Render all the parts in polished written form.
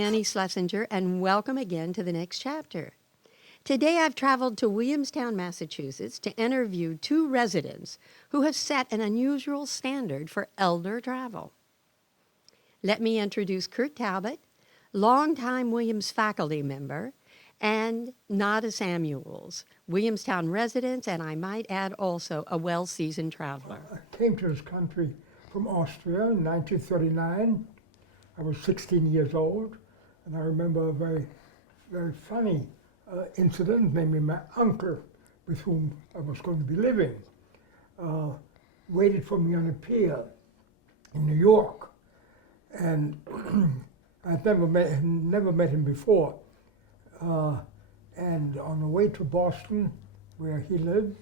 Annie Schlesinger, and welcome again to the next chapter. Today I've traveled to Williamstown, Massachusetts to interview two residents who have set an unusual standard for elder travel. Let me introduce Kurt Talbot, longtime Williams faculty member, and Nada Samuels, Williamstown resident, and I might add also a well-seasoned traveler. I came to this country from Austria in 1939. I was 16 years old, and I remember a very, very funny incident, namely my uncle, with whom I was going to be living, waited for me on a pier in New York, and I'd never met him before. And on the way to Boston, where he lived,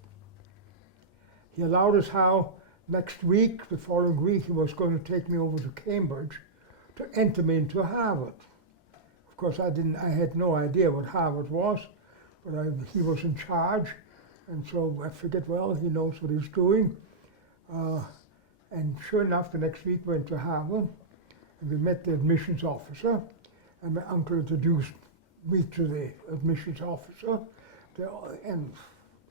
he allowed us how next week, the following week, he was going to take me over to Cambridge to enter me into Harvard. Of course, I had no idea what Harvard was, but he was in charge, and so I figured, well, he knows what he's doing. And sure enough, the next week we went to Harvard, and we met the admissions officer, and my uncle introduced me to the admissions officer, and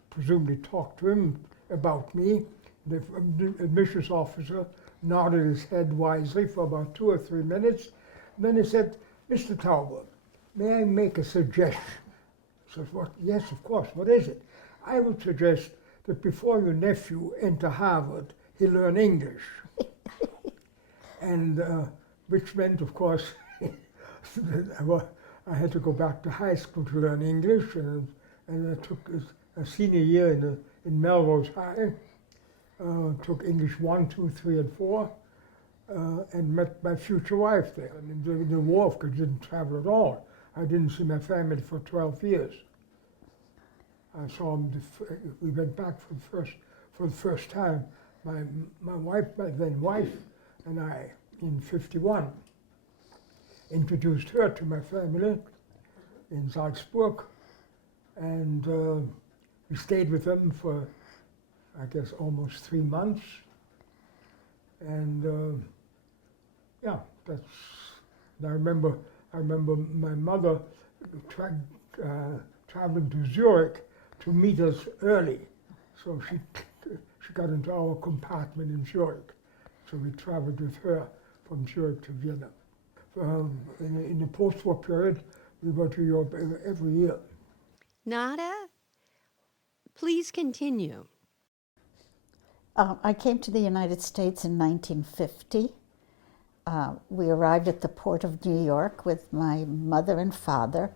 presumably talked to him about me. The admissions officer nodded his head wisely for about 2 or 3 minutes. Then he said, "Mr. Talbot, may I make a suggestion?" I said, "What? Yes, of course. What is it?" "I would suggest that before your nephew enter Harvard, he learn English." And which meant, of course, that I had to go back to high school to learn English, and I took a senior year in Melrose High. Took English 1, 2, 3, and 4, and met my future wife there. And during the war, of course, I didn't travel at all. I didn't see my family for 12 years. I saw them, we went back for the first time, my wife, my then wife, and I, in '51, introduced her to my family in Salzburg, and we stayed with them for, I guess, almost 3 months. And yeah, I remember my mother traveling to Zurich to meet us early. So she got into our compartment in Zurich. So we traveled with her from Zurich to Vienna. In the post-war period, we went to Europe every year. Nada, please continue. I came to the United States in 1950. We arrived at the port of New York with my mother and father,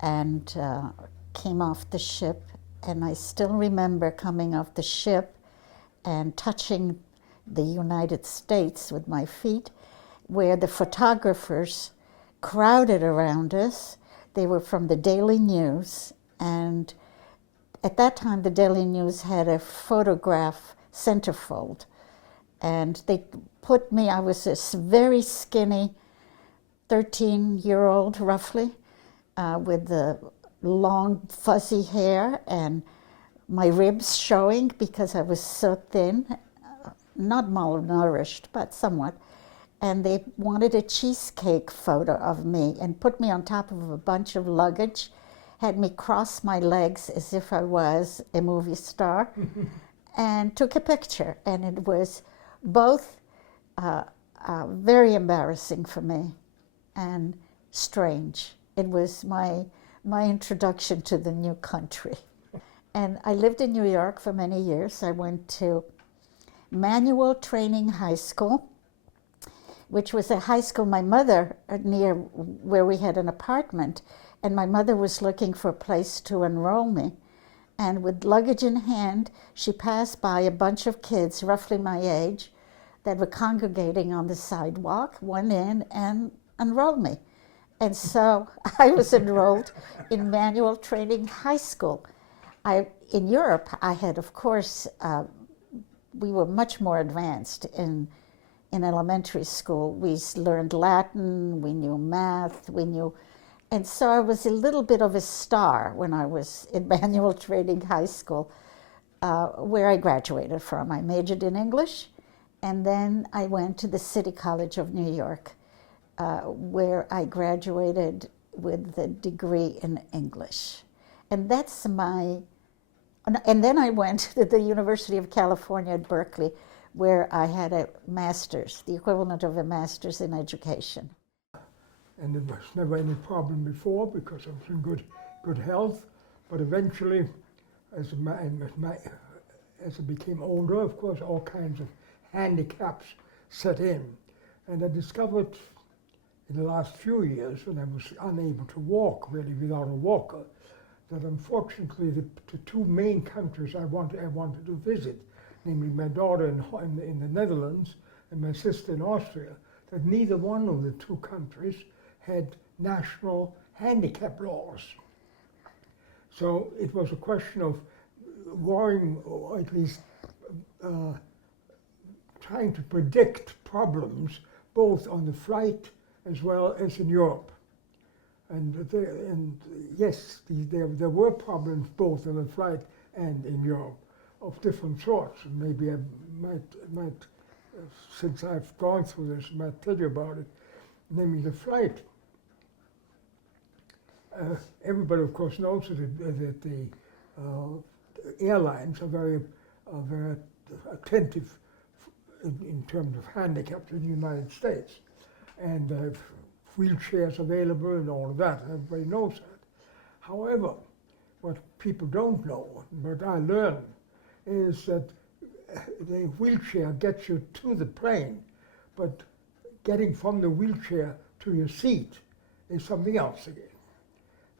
and came off the ship. And I still remember coming off the ship and touching the United States with my feet, where the photographers crowded around us. They were from the Daily News, and at that time, the Daily News had a photograph centerfold, and they put me, I was this very skinny 13-year-old, roughly, with the long, fuzzy hair and my ribs showing because I was so thin, not malnourished, but somewhat. And they wanted a cheesecake photo of me and put me on top of a bunch of luggage, had me cross my legs as if I was a movie star, and took a picture. And it was both very embarrassing for me and strange. It was my introduction to the new country. And I lived in New York for many years. I went to Manual Training High School, which was a high school my mother, near where we had an apartment, and my mother was looking for a place to enroll me. And with luggage in hand, she passed by a bunch of kids, roughly my age, that were congregating on the sidewalk, went in and enrolled me. And so I was enrolled in Manual Training High School. In Europe, I had, of course, we were much more advanced in elementary school. We learned Latin, we knew math, and so I was a little bit of a star when I was in Manual Training High School, where I graduated from. I majored in English, and then I went to the City College of New York where I graduated with the degree in English. And that's and then I went to the University of California at Berkeley, where I had a master's, the equivalent of a master's in education. And there was never any problem before because I was in good health. But eventually, as I became older, of course, all kinds of handicaps set in. And I discovered in the last few years, when I was unable to walk really without a walker, that unfortunately the two main countries I wanted to visit, namely my daughter in the Netherlands and my sister in Austria, that neither one of the two countries had national handicap laws. So it was a question of worrying, or at least trying to predict problems both on the flight as well as in Europe. And yes, there were problems both on the flight and in Europe of different sorts. And maybe I might since I've gone through this, I might tell you about it. Namely, the flight. Everybody, of course, knows that the airlines are very attentive in terms of handicaps in the United States, and wheelchairs available and all of that. Everybody knows that. However, what people don't know, what I learned, is that the wheelchair gets you to the plane, but getting from the wheelchair to your seat is something else again.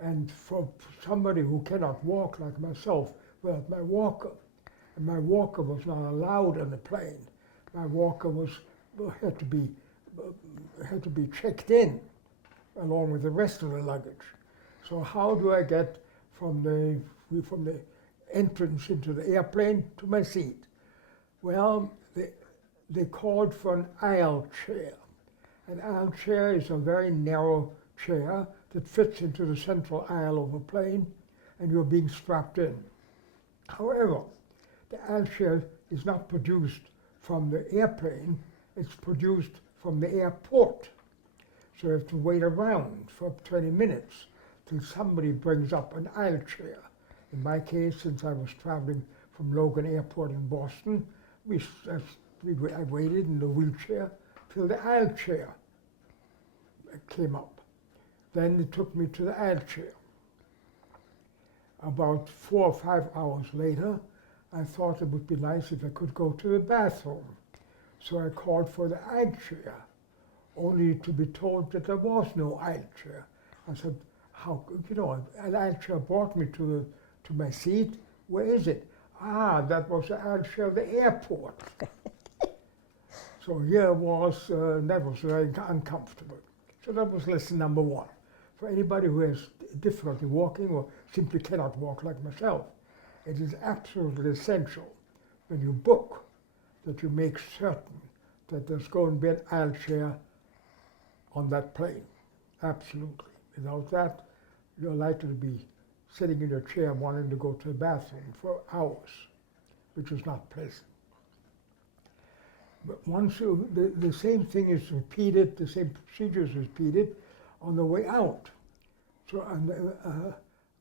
And for somebody who cannot walk like myself, well, my walker, and my walker was not allowed on the plane. My walker had to be checked in along with the rest of the luggage. So how do I get from the entrance into the airplane to my seat? Well, they called for an aisle chair. An aisle chair is a very narrow chair that fits into the central aisle of a plane, and you're being strapped in. However, the aisle chair is not produced from the airplane, it's produced from the airport. So you have to wait around for 20 minutes till somebody brings up an aisle chair. In my case, since I was traveling from Logan Airport in Boston, I waited in the wheelchair till the aisle chair came up. Then it took me to the aisle chair. About 4 or 5 hours later, I thought it would be nice if I could go to the bathroom. So I called for the aisle chair, only to be told that there was no aisle chair. I said, how, an aisle chair brought me to my seat. Where is it? Ah, that was the aisle chair of the airport. So here it was, that was very uncomfortable. So that was lesson number one. For anybody who has difficulty walking or simply cannot walk like myself, it is absolutely essential when you book that you make certain that there's going to be an aisle chair on that plane. Absolutely. Without that, you're likely to be sitting in your chair wanting to go to the bathroom for hours, which is not pleasant. But once the same thing is repeated, the same procedure is repeated on the way out. So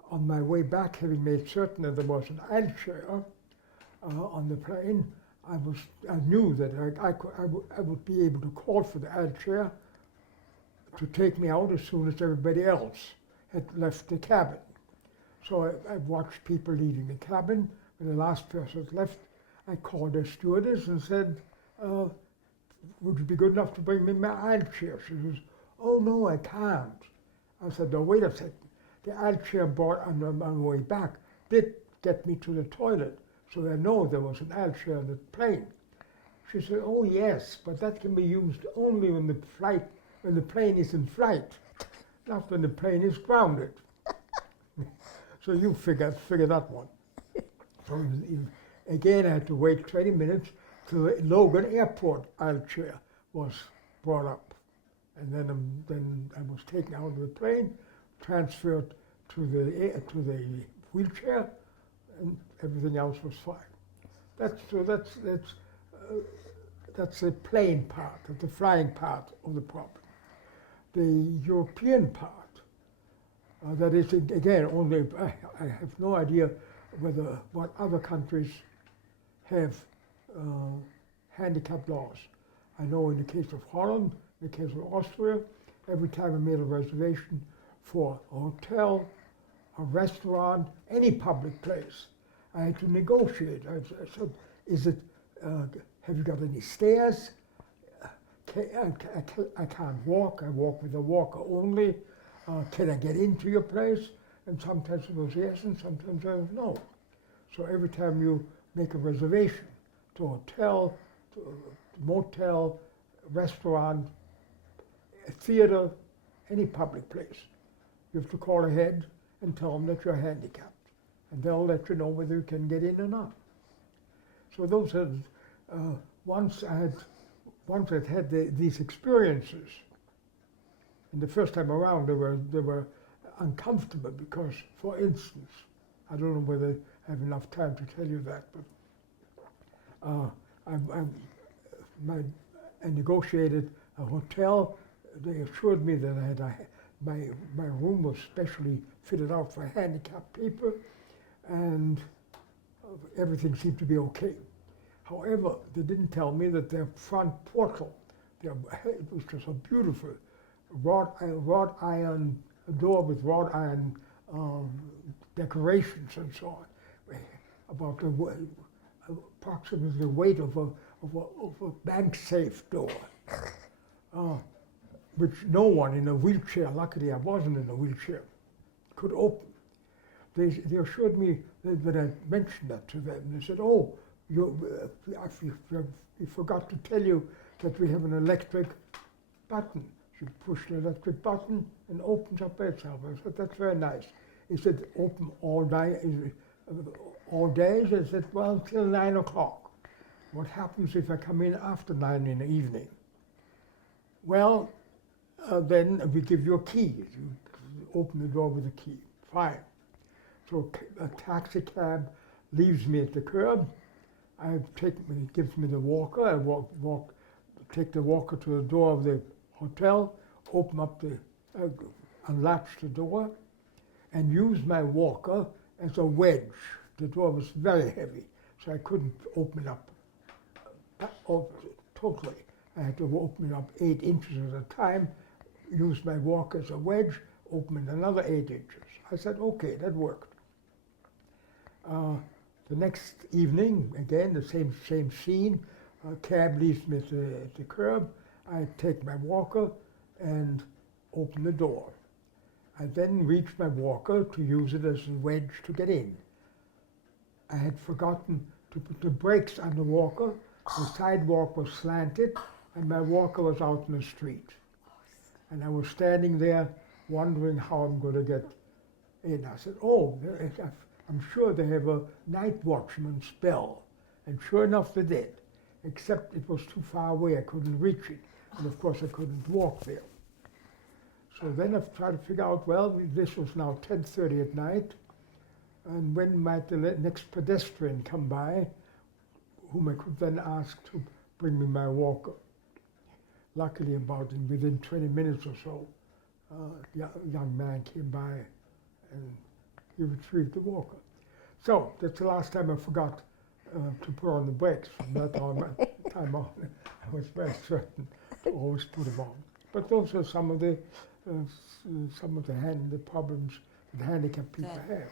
on my way back, having made certain that there was an aisle chair on the plane, I knew that I would be able to call for the aisle chair to take me out as soon as everybody else had left the cabin. So I watched people leaving the cabin. When the last person had left, I called the stewardess and said, would you be good enough to bring me my aisle chair? She says, oh no, I can't. I said, no, wait a second. The aisle chair brought on my way back did get me to the toilet, so I know there was an aisle chair on the plane. She said, oh yes, but that can be used only when the plane is in flight, not when the plane is grounded. So you figure that one. So again, I had to wait 20 minutes till the Logan Airport aisle chair was brought up. And then I was taken out of the plane, transferred to the wheelchair, and everything else was fine. That's the plane part, the flying part of the problem. the European part. That is, again, only I have no idea what other countries have handicap laws. I know in the case of Holland, in the case of Austria, every time I made a reservation for a hotel, a restaurant, any public place, I had to negotiate. I said, have you got any stairs? I can't walk. I walk with a walker only. Can I get into your place? And sometimes it was yes, and sometimes it was no. So every time you make a reservation to a hotel, to a motel, restaurant, a theater, any public place, you have to call ahead and tell them that you're handicapped. And they'll let you know whether you can get in or not. So those are, once I'd had these experiences, and the first time around they were uncomfortable because, for instance, I don't know whether I have enough time to tell you that, but I negotiated a hotel. They assured me that I had my room was specially fitted out for handicapped people, and everything seemed to be okay. However, they didn't tell me that their front portal, it was just a beautiful wrought iron door with wrought iron decorations and so on, about approximately the weight of a bank safe door, which no one in a wheelchair, luckily I wasn't in a wheelchair, could open. They assured me that I mentioned that to them. They said, "Oh, we forgot to tell you that we have an electric button. You push the electric button and it opens up by itself." I said, "That's very nice." He said, "Open all day?" All days? I said, "Well, till 9 o'clock. What happens if I come in after 9 in the evening?" "Well, then we give you a key. You open the door with a key." Fine. So a taxi cab leaves me at the curb. He gives me the walker. I take the walker to the door of the hotel, open up unlatch the door, and use my walker as a wedge. The door was very heavy, so I couldn't open it up totally. I had to open it up 8 inches at a time, use my walker as a wedge, open it another 8 inches. I said, okay, that worked. The next evening, again, the same scene. A cab leaves me at the curb. I take my walker and open the door. I then reach my walker to use it as a wedge to get in. I had forgotten to put the brakes on the walker. The sidewalk was slanted, and my walker was out in the street. And I was standing there wondering how I'm going to get in. I said, "Oh, I'm sure they have a night watchman's bell." And sure enough, they did, except it was too far away. I couldn't reach it. And of course, I couldn't walk there. So then I've tried to figure out, well, this was now 10:30 at night, and when might the next pedestrian come by, whom I could then ask to bring me my walker. Luckily, within 20 minutes or so, a young man came by and he retrieved the walker. So that's the last time I forgot to put on the brakes. From that time on, I was very certain to always put them on. But those are some of the problems that handicapped people have.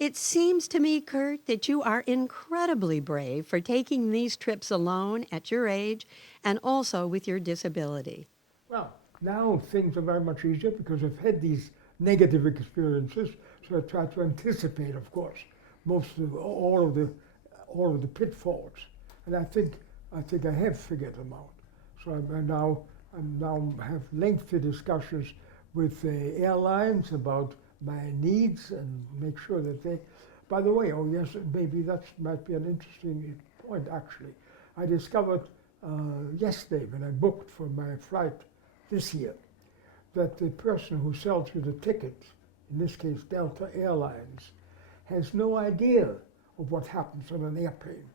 It seems to me, Kurt, that you are incredibly brave for taking these trips alone at your age and also with your disability. Well, now things are very much easier because I've had these negative experiences, so I try to anticipate, of course, all of the pitfalls, and I think I have figured them out. So I now have lengthy discussions with the airlines about my needs and make sure that they. By the way, oh yes, maybe that might be an interesting point. Actually, I discovered yesterday when I booked for my flight this year that the person who sells you the ticket, in this case Delta Airlines, has no idea of what happens on an airplane.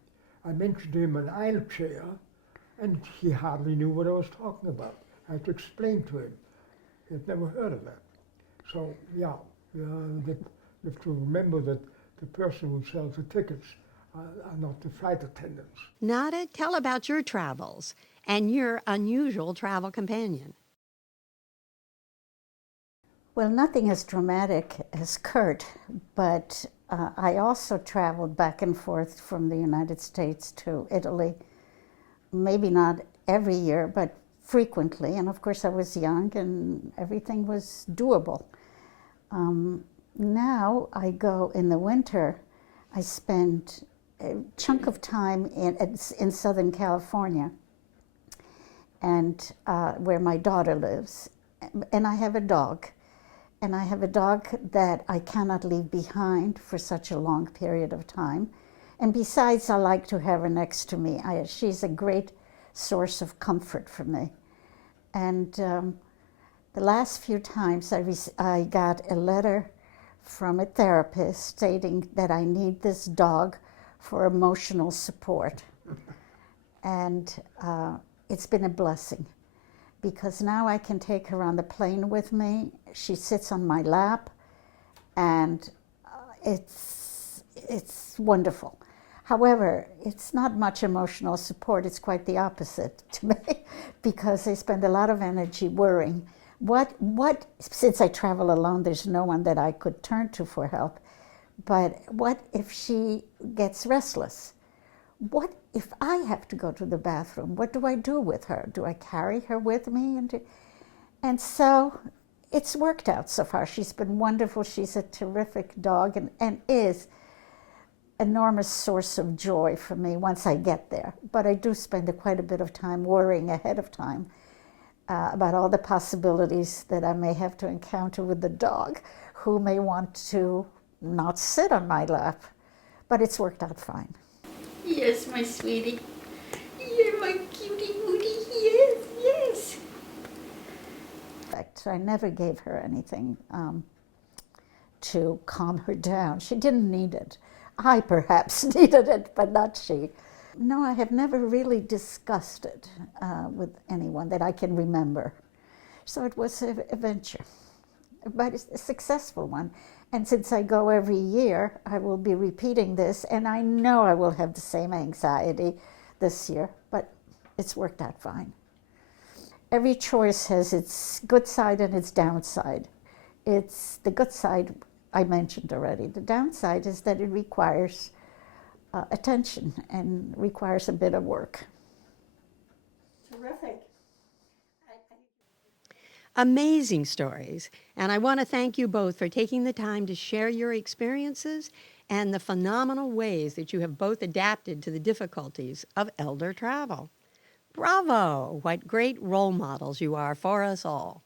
I mentioned to him an aisle chair, and he hardly knew what I was talking about. I had to explain to him. He had never heard of that. So, yeah, you have to remember that the person who sells the tickets are not the flight attendants. Nada, tell about your travels and your unusual travel companion. Well, nothing as dramatic as Kurt, but I also traveled back and forth from the United States to Italy, maybe not every year, but frequently. And of course, I was young and everything was doable. Now I go in the winter, I spend a chunk of time in Southern California, and where my daughter lives. And I have a dog. And I have a dog that I cannot leave behind for such a long period of time. And besides, I like to have her next to me. She's a great source of comfort for me. And the last few times I got a letter from a therapist stating that I need this dog for emotional support. And it's been a blessing, because now I can take her on the plane with me. She sits on my lap, and it's wonderful. However, it's not much emotional support. It's quite the opposite to me, because I spend a lot of energy worrying. Since I travel alone, there's no one that I could turn to for help. But what if she gets restless? What if I have to go to the bathroom? What do I do with her? Do I carry her with me? And so it's worked out so far. She's been wonderful. She's a terrific dog, and is enormous source of joy for me once I get there. But I do spend quite a bit of time worrying ahead of time about all the possibilities that I may have to encounter with the dog, who may want to not sit on my lap. But it's worked out fine. Yes, my sweetie. You're my cutie Woody. Yes, yes. In fact, I never gave her anything to calm her down. She didn't need it. I perhaps needed it, but not she. No, I have never really discussed it with anyone that I can remember. So it was a venture, but it's a successful one. And since I go every year, I will be repeating this, and I know I will have the same anxiety this year, but it's worked out fine. Every choice has its good side and its downside. It's the good side I mentioned already. The downside is that it requires attention and requires a bit of work. Terrific. Amazing stories. And I want to thank you both for taking the time to share your experiences and the phenomenal ways that you have both adapted to the difficulties of elder travel. Bravo! What great role models you are for us all.